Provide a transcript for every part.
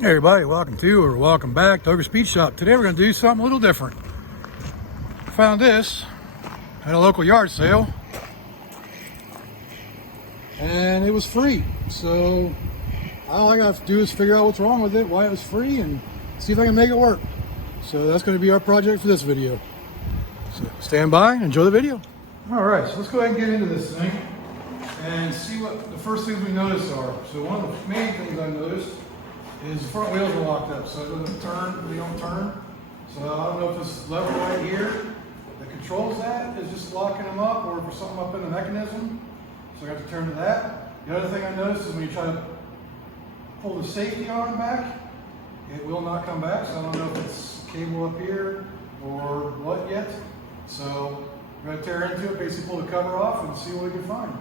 Hey everybody, welcome back to Ogre Speed Shop. Today we're going to do something a little different. Found this at a local yard sale and it was free. So all I got to do is figure out what's wrong with it, why it was free, and see if I can make it work. So that's going to be our project for this video. So stand by and enjoy the video. Alright, so let's go ahead and get into this thing and see what the first things we notice are. So one of the main things I noticed is the front wheels are locked up, so it doesn't turn, they don't turn. So I don't know if this lever right here that controls that is just locking them up, or if there's something up in the mechanism. So I got to turn to that. The other thing I noticed is when you try to pull the safety arm back, it will not come back. So I don't know if it's cable up here or what yet. So I'm gonna tear into it, basically pull the cover off and see what we can find.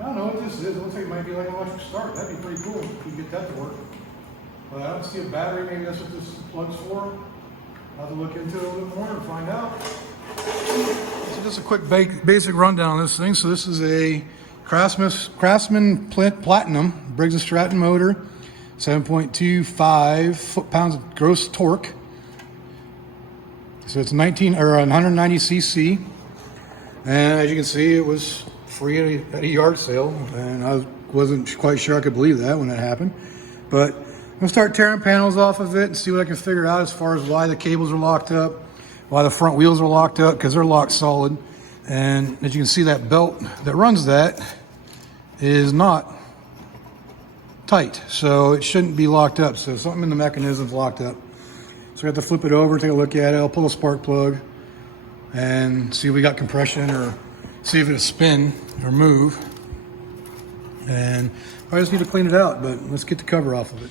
I don't know what this is. It looks like it might be like an electric start. That'd be pretty cool if we could get that to work. But I don't see a battery. Maybe that's what this plug's for. I'll have to look into it a little bit more and find out. So just a quick basic rundown on this thing. So this is a Craftsman Platinum Briggs & Stratton motor, 7.25 foot-pounds of gross torque. So it's 190 cc, and as you can see, it was free at a yard sale, and I wasn't quite sure I could believe that when that happened. But I'm gonna start tearing panels off of it and see what I can figure out as far as why the cables are locked up, why the front wheels are locked up, because they're locked solid. And as you can see, that belt that runs that is not tight, so it shouldn't be locked up. So something in the mechanism's locked up. So I have to flip it over, take a look at it. I'll pull a spark plug and see if we got compression, or see if it'll spin or move. And I just need to clean it out, but let's get the cover off of it.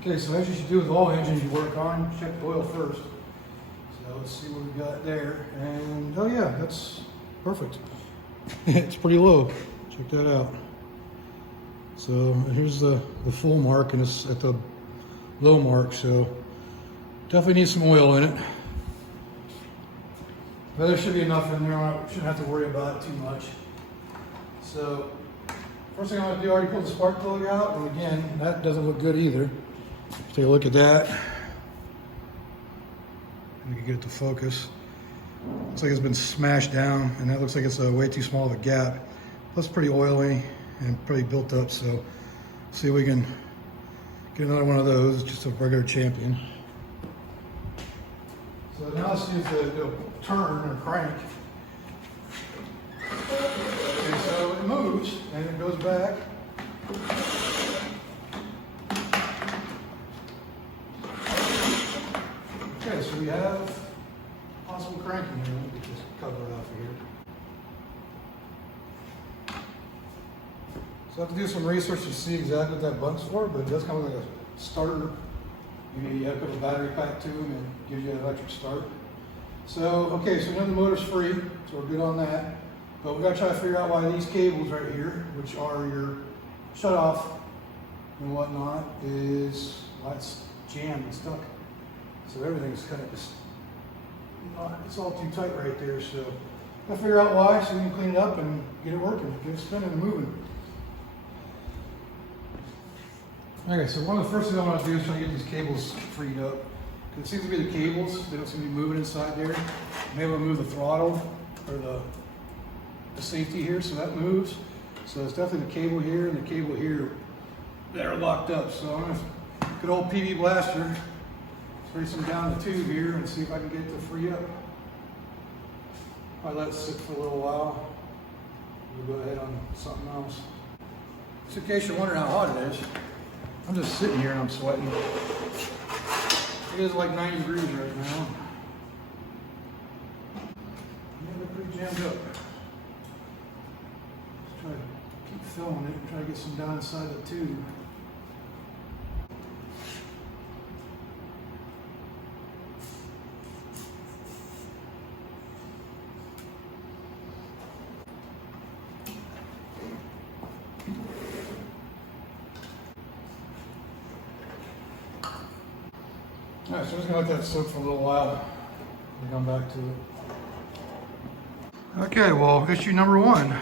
Okay, so as you should do with all engines you work on, check the oil first. So let's see what we got there. And oh yeah, that's perfect. It's pretty low. Check that out. So here's the full mark, and it's at the low mark. So definitely needs some oil in it. But there should be enough in there. I shouldn't have to worry about it too much. So first thing I'm going to do, I already pulled the spark plug out, and again, that doesn't look good either. Take a look at that. We can get it to focus. Looks like it's been smashed down, and that looks like it's way too small of a gap. Plus pretty oily and pretty built up, so see if we can get another one of those, just a regular Champion. So now let's see if it'll turn or crank. Okay, so it moves and it goes back. Okay, so we have possible cranking here. Let me get this cover off of here. So I have to do some research to see exactly what that button's for, but it does come with like a starter. You have to put a battery pack to them and gives you an electric start. So, okay, so now the motor's free, so we're good on that. But we've got to try to figure out why these cables right here, which are your shutoff and whatnot, is why it's jammed and stuck. So everything's kind of just, it's all too tight right there. So I'll figure out why, so we can clean it up and get it working, get it spinning and moving. Okay, so one of the first things I want to do is try to get these cables freed up. It seems to be the cables, they don't seem to be moving inside there. I'm able to move the throttle, or the safety here, so that moves. So it's definitely the cable here and the cable here that are locked up. So I'm going to, good old PV blaster, trace them down the tube here and see if I can get it to free up. Probably let it sit for a little while. We'll go ahead on something else. Just in case you're wondering how hot it is, I'm just sitting here and I'm sweating. It is like 90 degrees right now. Yeah, they're pretty jammed up. Let's try to keep filling it and try to get some down inside the tube. Alright, so I'm just going to let that soak for a little while. I'll come back to it. Okay, well, issue number one.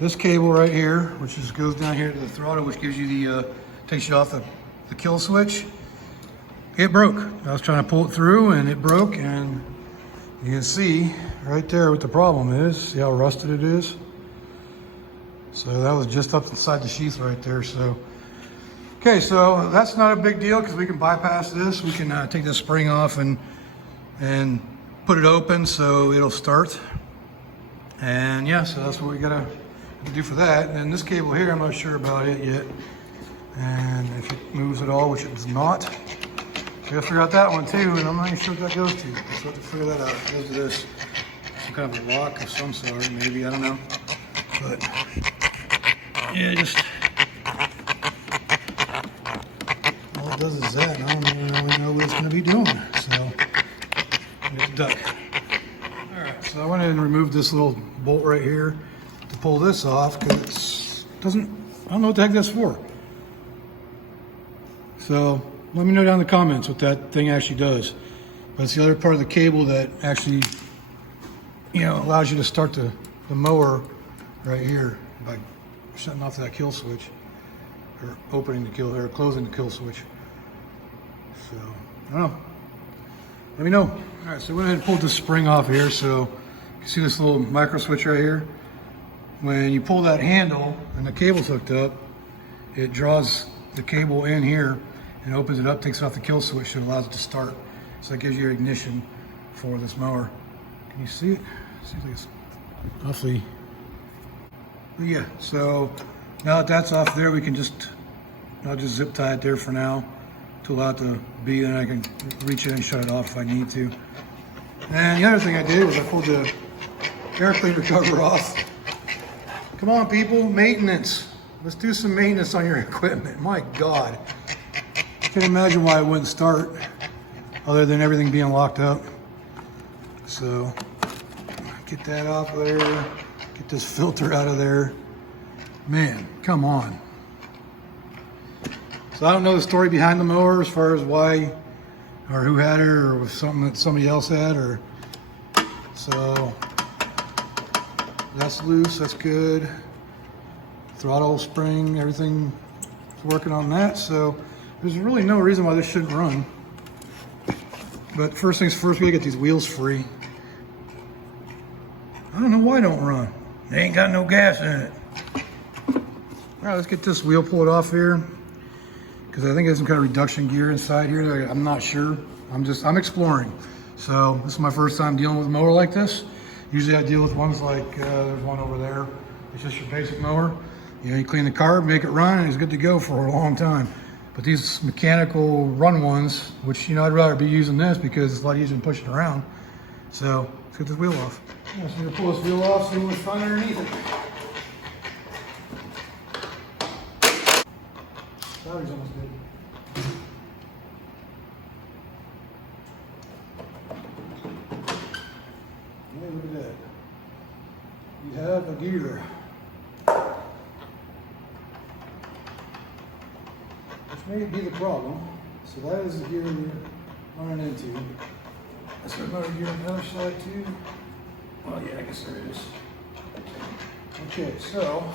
This cable right here, which goes down here to the throttle, which gives you the, takes you off the kill switch. It broke. I was trying to pull it through and it broke, and you can see right there what the problem is. See how rusted it is? So that was just up inside the sheath right there. So, okay, so that's not a big deal because we can bypass this. We can take the spring off and put it open so it'll start. And yeah, so that's what we gotta do for that. And this cable here, I'm not sure about it yet. And if it moves at all, which it does not. We gotta figure out that one too, and I'm not even sure what that goes to. So we'll have to figure that out. It goes to this, some kind of a lock of some sort, maybe, I don't know. But yeah, just all it does is that, and I don't even really know what it's gonna be doing. So it's duck. All right, so I went ahead and removed this little bolt right here to pull this off because it doesn't, I don't know what the heck that's for. So let me know down in the comments what that thing actually does. But it's the other part of the cable that actually, you know, allows you to start the mower right here by shutting off that kill switch, or opening the kill, or closing the kill switch. So, I don't know. Let me know. All right, so I went ahead and pulled this spring off here. So you can see this little micro switch right here. When you pull that handle and the cable's hooked up, it draws the cable in here and opens it up, takes off the kill switch, so it allows it to start. So that gives you your ignition for this mower. Can you see it? Seems like it's awfully. But yeah, so now that that's off there, we can I'll just zip tie it there for now to allow it to be, and I can reach in and shut it off if I need to. And the other thing I did was I pulled the air cleaner cover off. Come on, people, maintenance. Let's do some maintenance on your equipment. My God. I can't imagine why it wouldn't start other than everything being locked up. So get that off of there. Get this filter out of there. Man, come on. So I don't know the story behind the mower as far as why or who had it, or was something that somebody else had, or so that's loose, that's good. Throttle, spring, everything is working on that. So there's really no reason why this shouldn't run. But first things first, we gotta get these wheels free. I don't know why it don't run. They ain't got no gas in it. All right, let's get this wheel pulled off here, because I think there's some kind of reduction gear inside here. I'm not sure. I'm exploring. So this is my first time dealing with a mower like this. Usually I deal with ones like, there's one over there. It's just your basic mower. You know, you clean the carb, make it run, and it's good to go for a long time. But these mechanical run ones, which, you know, I'd rather be using this because it's a lot easier than pushing around. So let's get this wheel off. Yeah, so we're gonna pull this wheel off, see what's fun underneath it. Battery's almost dead. Hey, look at that. You have a gear. Which may be the problem. So that is the gear we're running into. Is there another gear on the other side too? Well, yeah, I guess there is. Okay, so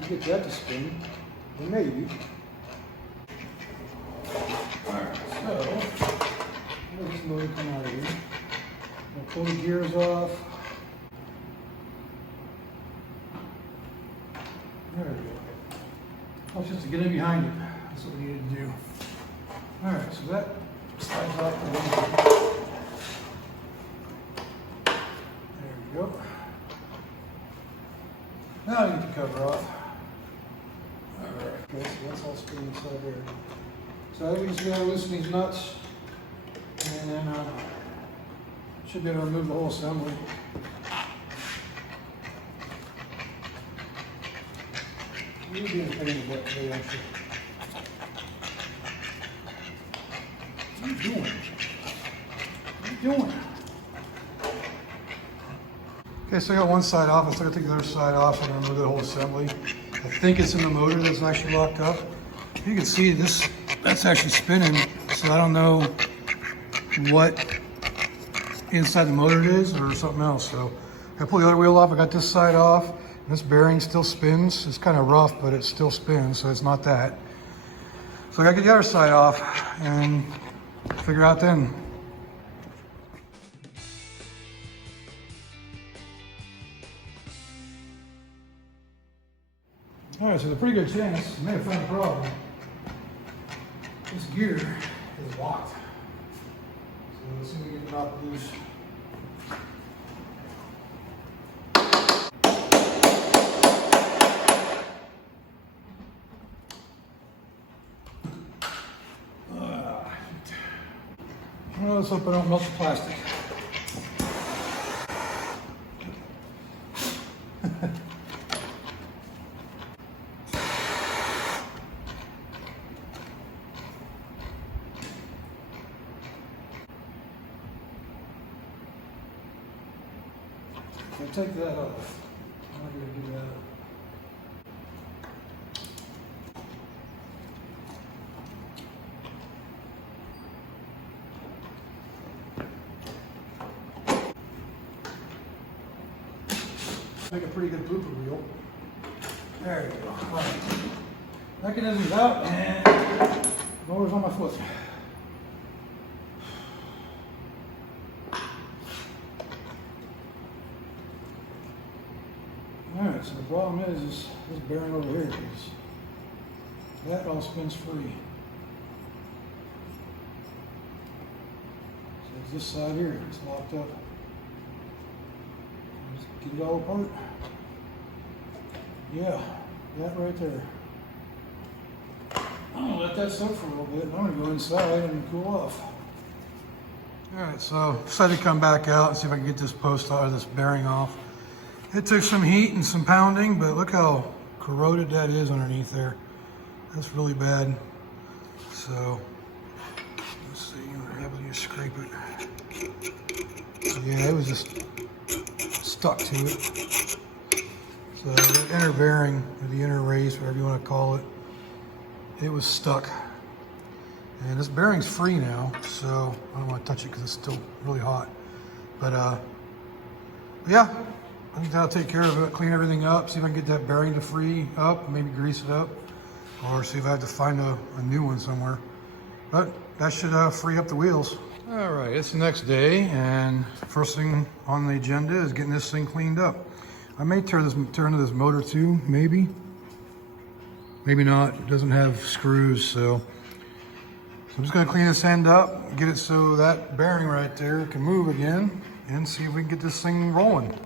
you get that to spin. Well, maybe. Alright, so let this motor come out of here. I'll pull the gears off. There we go. Oh, it's just to get in behind it. That's what we needed to do. Alright, so that slides off the way. There we go. Now you get the cover off. Alright, okay, so that's all spinning inside there. So I think we just gotta loosen these nuts, and then should be able to remove the whole assembly. You'd be in pain with that today, aren't you? What are you doing? What are you doing? Okay, so I got one side off. I still got to take the other side off and remove the whole assembly. I think it's in the motor that's actually locked up. You can see this, that's actually spinning, so I don't know what inside the motor it is or something else. So I pull the other wheel off. I got this side off. This bearing still spins. It's kind of rough, but it still spins, so it's not that. So I gotta get the other side off and figure out then. All right, so there's a pretty good chance I may have found a problem. This gear is locked. So let's see if we can get it off loose. Well, let's hope I don't melt the plastic. I'll take that off. I'm not going to do that. Make a pretty good blooper reel. There you go. All right. Mechanism's out and motor's on my foot. Alright, so the problem is this bearing over here is that all spins free. So it's this side here, it's locked up. Just get it all apart. Yeah, that right there. I'm gonna let that soak for a little bit. I'm gonna go inside and cool off. Alright, so decided to come back out and see if I can get this post out of this bearing off. It took some heat and some pounding, but look how corroded that is underneath there. That's really bad. So, let's see, we're able to scrape it. Yeah, it was just stuck to it. So the inner bearing, or the inner race, whatever you want to call it, it was stuck. And this bearing's free now, so I don't want to touch it because it's still really hot. But yeah. I think that'll take care of it, clean everything up, see if I can get that bearing to free up, maybe grease it up, or see if I have to find a new one somewhere. But that should free up the wheels. All right, it's the next day, and first thing on the agenda is getting this thing cleaned up. I may turn to this motor too, maybe. Maybe not, it doesn't have screws, so I'm just gonna clean this end up, get it so that bearing right there can move again, and see if we can get this thing rolling.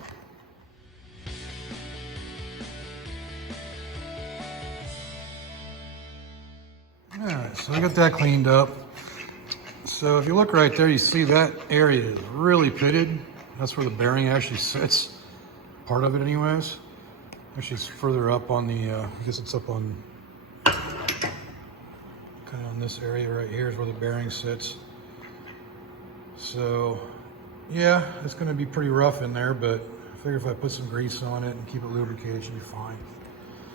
Alright, so I got that cleaned up. So if you look right there, you see that area is really pitted. That's where the bearing actually sits. Part of it anyways. Actually it's further up on the, I guess it's up on, kind of on this area right here is where the bearing sits. So yeah, it's going to be pretty rough in there, but I figure if I put some grease on it and keep it lubricated, it should be fine.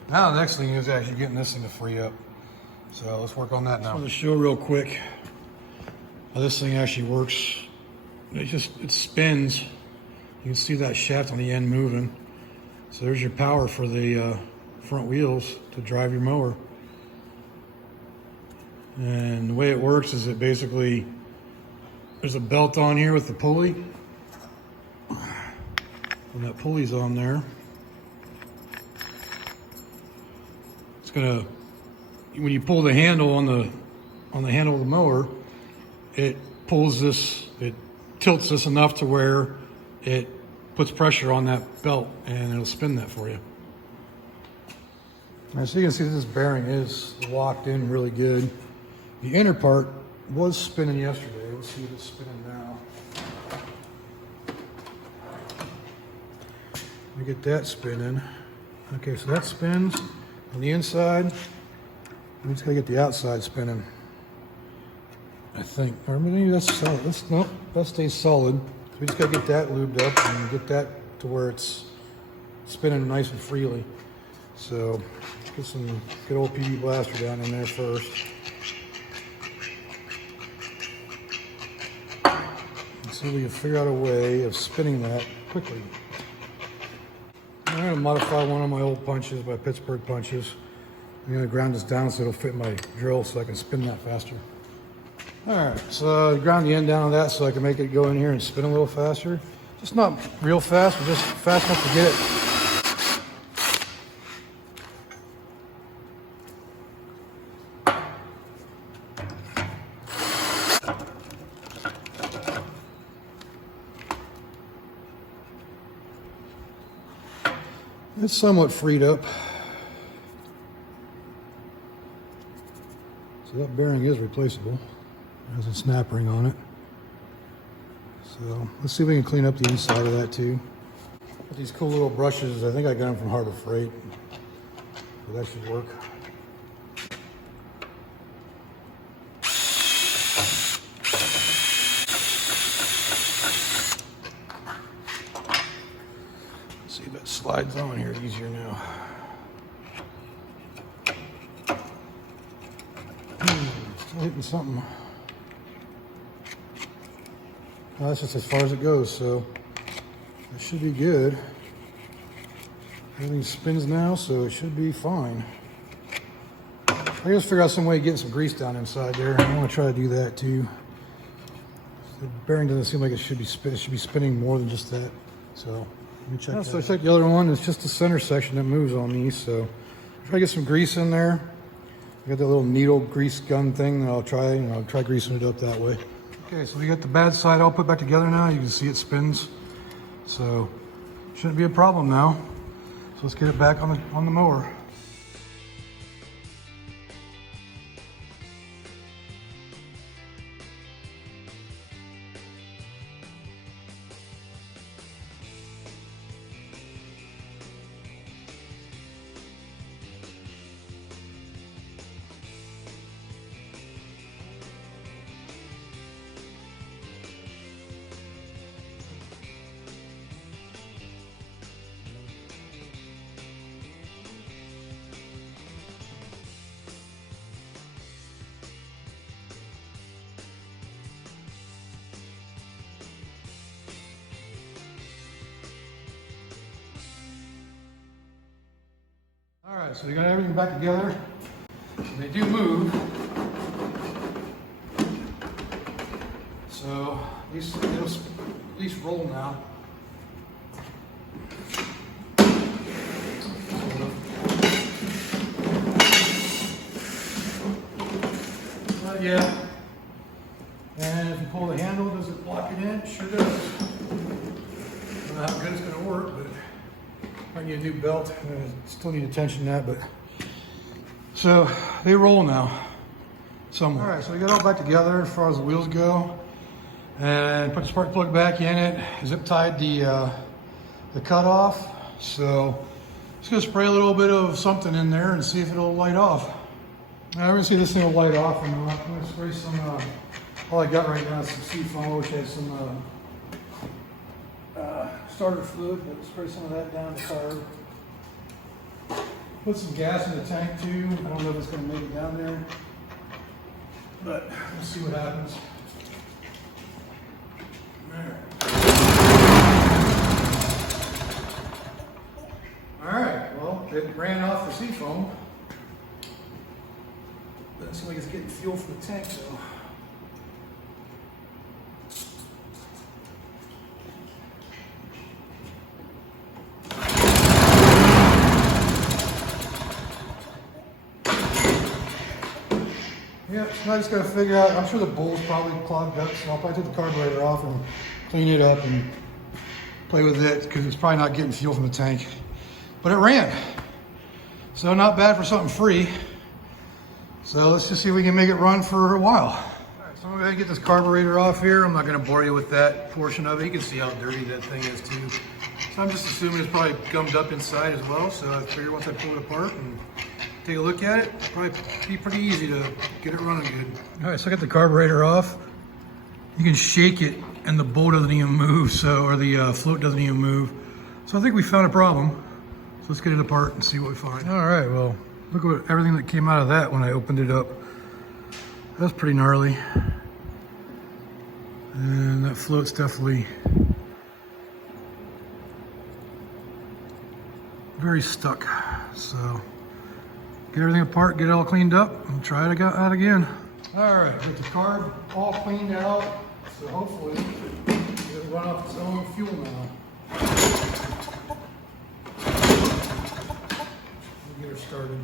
Now the next thing is actually getting this thing to free up. So let's work on that now. I want to show real quick how this thing actually works. It spins. You can see that shaft on the end moving. So there's your power for the front wheels to drive your mower. And the way it works is it basically, there's a belt on here with the pulley. When that pulley's on there, it's gonna, when you pull the handle on the handle of the mower, it pulls this, it tilts this enough to where it puts pressure on that belt and it'll spin that for you. Now, so you can see this bearing is locked in really good. The inner part was spinning yesterday. Let's see if it's spinning now. Let me get that spinning. Okay, so that spins on the inside. We just gotta get the outside spinning, I think. Or maybe that's solid. Nope, that stays solid. So we just gotta get that lubed up and get that to where it's spinning nice and freely. So get some good old PB blaster down in there first. see if we can figure out a way of spinning that quickly. I'm going to modify one of my old punches, my Pittsburgh punches. I'm going to ground this down so it'll fit my drill so I can spin that faster. Alright, so I ground the end down of that so I can make it go in here and spin a little faster. Just not real fast, but just fast enough to get it. It's somewhat freed up. So that bearing is replaceable. It has a snap ring on it. So let's see if we can clean up the inside of that too. With these cool little brushes, I think I got them from Harbor Freight. So that should work. See if it slides on here easier now. Still hitting something. Well, that's just as far as it goes, so that should be good. Everything spins now, so it should be fine. I just figure out some way to get some grease down inside there. I want to try to do that too. The bearing doesn't seem like it should be spinning more than just that. So let me check that. So I checked the other one. It's just the center section that moves on these. So try to get some grease in there. I got that little needle grease gun thing that I'll try greasing it up that way. Okay, so we got the bad side all put back together now. You can see it spins. So shouldn't be a problem now. So let's get it back on the mower. All right, so we got everything back together. They do move. So it'll at least roll now. Not yet. And if you pull the handle, does it lock it in? Sure does. I don't know how good it's going to work, but I need a new belt. I still need to tension that, but so they roll now. Somewhere. All right, so we got it all back together as far as the wheels go, and put the spark plug back in it. Zip tied the cutoff. So just gonna spray a little bit of something in there and see if it'll light off. Now we're gonna see if this thing will light off, and I'm gonna spray some. All I got right now is some seafoam, which has some. Starter fluid, but spray some of that down the carb. Put some gas in the tank too. I don't know if it's going to make it down there, but we'll see what happens. All right, well, it ran off the seafoam. Doesn't seem like it's getting fuel from the tank, so. Yeah, so I just got to figure out, I'm sure the bowl's probably clogged up, so I'll probably take the carburetor off and clean it up and play with it, because it's probably not getting fuel from the tank. But it ran. So not bad for something free. So let's just see if we can make it run for a while. All right, so I'm going to get this carburetor off here. I'm not going to bore you with that portion of it. You can see how dirty that thing is too. So I'm just assuming it's probably gummed up inside as well. So I figure once I pull it apart and take a look at it, it'll probably be pretty easy to get it running good. All right, so I got the carburetor off. You can shake it and the bowl doesn't even move, or the float doesn't even move. So I think we found a problem. So let's get it apart and see what we find. All right, well, look at everything that came out of that when I opened it up. That's pretty gnarly. And that float's definitely very stuck. So get everything apart, get it all cleaned up, and try it out again. All right, get the carb all cleaned out. So hopefully it'll run off its own fuel now. We'll get her started.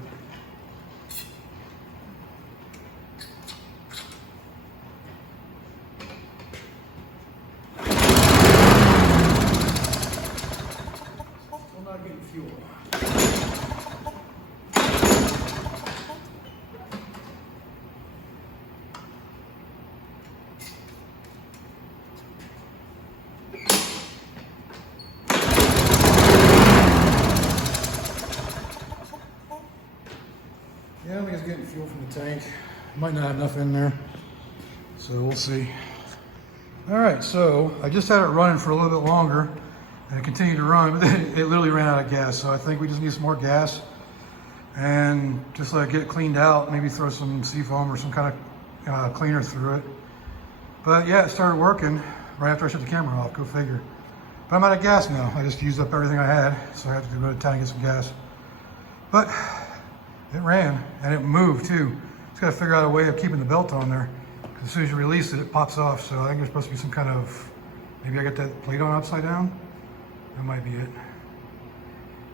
Still not getting fuel. Yeah, I think it's getting fuel from the tank. Might not have enough in there, so we'll see. All right, so I just had it running for a little bit longer, and it continued to run, but then it literally ran out of gas. So I think we just need some more gas, and just let it get cleaned out. Maybe throw some seafoam or some kind of cleaner through it. But yeah, it started working right after I shut the camera off. Go figure. But I'm out of gas now. I just used up everything I had, so I have to go to town and get some gas. But it ran, and it moved too. Just got to figure out a way of keeping the belt on there. As soon as you release it, it pops off. So I think there's supposed to be some kind of, maybe I got that plate on upside down. That might be it.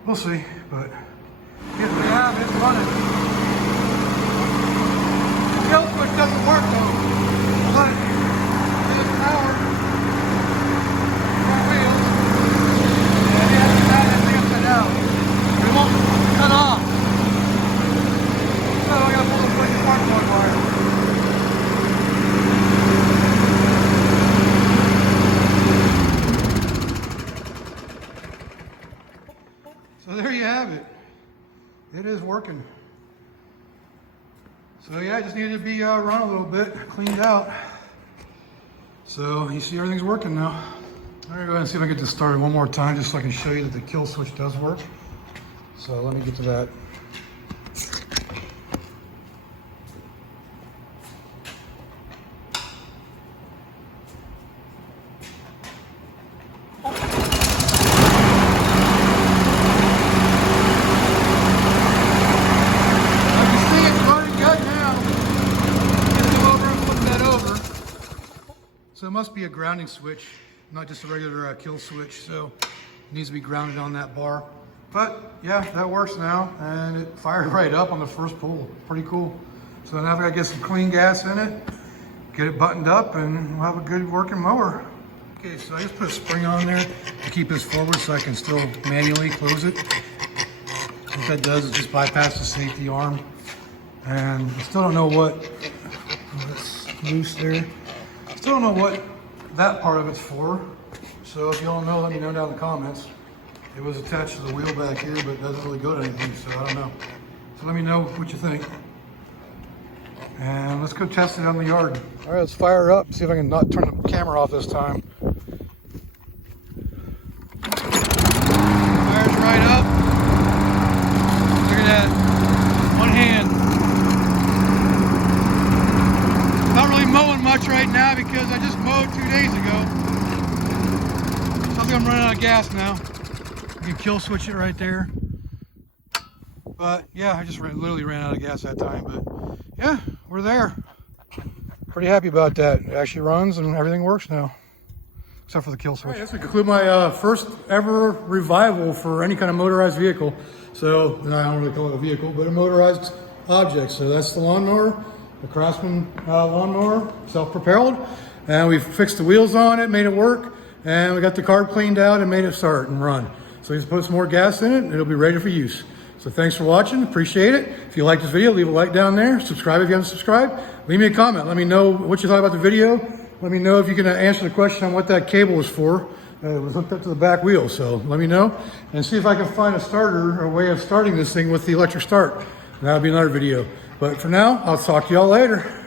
We'll see, but yeah, we have it running. The tilt switch doesn't work though. But it's power. Front wheels. And you have to tie that thing upside down. It won't cut off. So I gotta pull the freaking spark plug wire. So there you have it. It is working. So yeah, it just needed to be run a little bit, cleaned out. So you see everything's working now. I'm gonna go ahead and see if I can get this started one more time just so I can show you that the kill switch does work. So let me get to that. So it must be a grounding switch, not just a regular kill switch. So it needs to be grounded on that bar. But yeah, that works now, and it fired right up on the first pull. Pretty cool. So now I've got to get some clean gas in it, get it buttoned up, and we'll have a good working mower. Okay, so I just put a spring on there to keep this forward so I can still manually close it. What that does is just bypass the safety arm. And I still don't know that's loose there. Still don't know what that part of it's for. So if you all know, let me know down in the comments. It was attached to the wheel back here, but it doesn't really go to anything, so I don't know. So let me know what you think. And let's go test it on the yard. All right, let's fire up, see if I can not turn the camera off this time. Fires right up. Look at that, one hand. Not really mowing much right now because I just mowed 2 days ago. So I think I'm running out of gas now. You can kill switch it right there. But yeah, I just literally ran out of gas that time. But yeah, we're there. Pretty happy about that. It actually runs and everything works now, except for the kill switch. All right, that's to conclude my first ever revival for any kind of motorized vehicle. So I don't really call it a vehicle, but a motorized object. So that's the lawnmower. The Craftsman lawnmower, self-propelled, and we fixed the wheels on it, made it work, and we got the carb cleaned out and made it start and run. So you just put some more gas in it, and it'll be ready for use. So thanks for watching, appreciate it. If you like this video, leave a like down there. Subscribe if you haven't subscribed. Leave me a comment. Let me know what you thought about the video. Let me know if you can answer the question on what that cable was for. It was hooked up to the back wheel, so let me know. And see if I can find a starter or a way of starting this thing with the electric start. That'll be another video. But for now, I'll talk to y'all later.